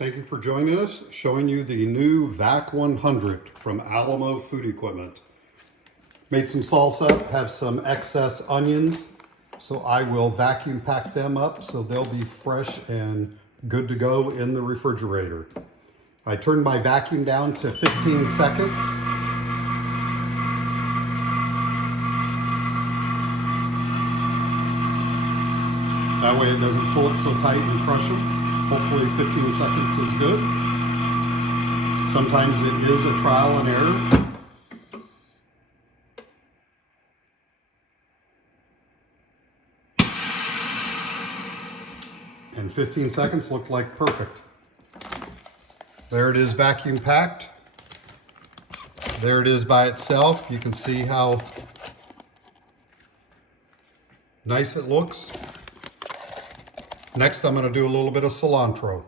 Thank you for joining us, showing you the new Vac 100 from Alamo Food Equipment. Made some salsa, have some excess onions, so I will vacuum pack them up so they'll be fresh and good to go in the refrigerator. I turned my vacuum down to 15 seconds. That way it doesn't pull it so tight and crush them. Hopefully 15 seconds is good. Sometimes it is a trial and error. And 15 seconds looked like perfect. There it is vacuum packed. There it is by itself. You can see how nice it looks. Next, I'm going to do a little bit of cilantro.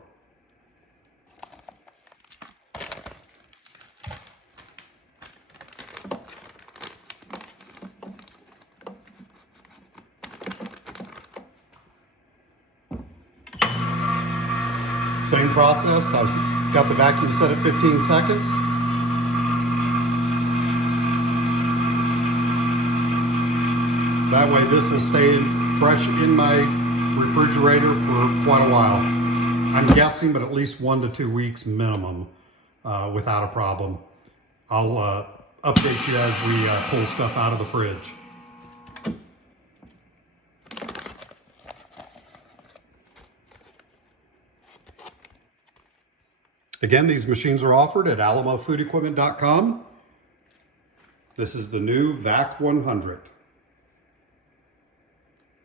Same process. I've got the vacuum set at 15 seconds. That way this will stay fresh in my refrigerator for quite a while. I'm guessing, but at least 1 to 2 weeks minimum without a problem. I'll update you as we pull stuff out of the fridge. Again, these machines are offered at alamofoodequipment.com. This is the new Vac 100.